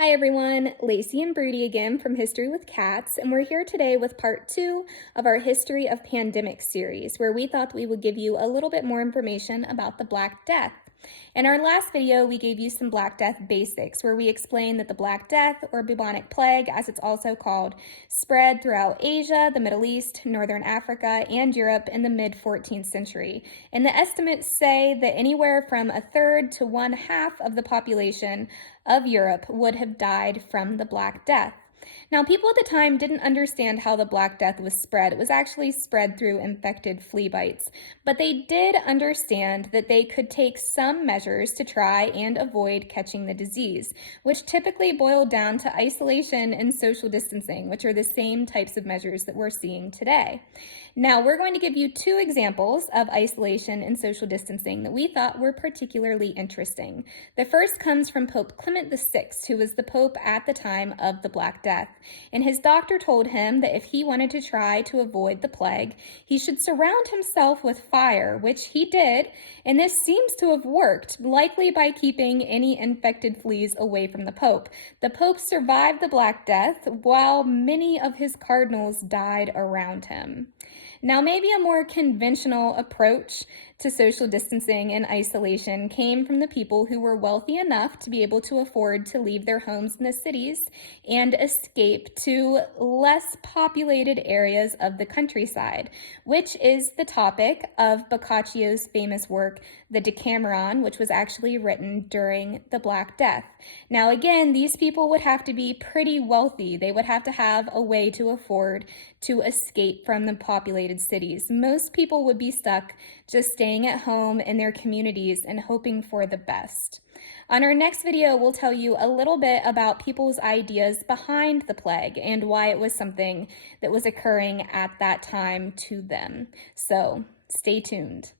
Hi everyone, Lacey and Broody again from History with Cats, and we're here today with part 2 of our History of Pandemics series, where we thought we would give you a little bit more information about the Black Death. In our last video, we gave you some Black Death basics, where we explained that the Black Death, or bubonic plague as it's also called, spread throughout Asia, the Middle East, Northern Africa, and Europe in the mid-14th century. And the estimates say that anywhere from a third to one half of the population of Europe would have died from the Black Death. Now, people at the time didn't understand how the Black Death was spread. It was actually spread through infected flea bites. But they did understand that they could take some measures to try and avoid catching the disease, which typically boiled down to isolation and social distancing, which are the same types of measures that we're seeing today. Now, we're going to give you two examples of isolation and social distancing that we thought were particularly interesting. The first comes from Pope Clement VI, who was the Pope at the time of the Black Death. And his doctor told him that if he wanted to try to avoid the plague, he should surround himself with fire, which he did, and this seems to have worked, likely by keeping any infected fleas away from the Pope. The Pope survived the Black Death, while many of his cardinals died around him. Now, maybe a more conventional approach to social distancing and isolation came from the people who were wealthy enough to be able to afford to leave their homes in the cities and escape to less populated areas of the countryside, which is the topic of Boccaccio's famous work, The Decameron, which was actually written during the Black Death. Now, again, these people would have to be pretty wealthy. They would have to have a way to afford to escape from the populated cities. Most people would be stuck just staying at home in their communities and hoping for the best. On our next video, we'll tell you a little bit about people's ideas behind the plague and why it was something that was occurring at that time to them. So stay tuned.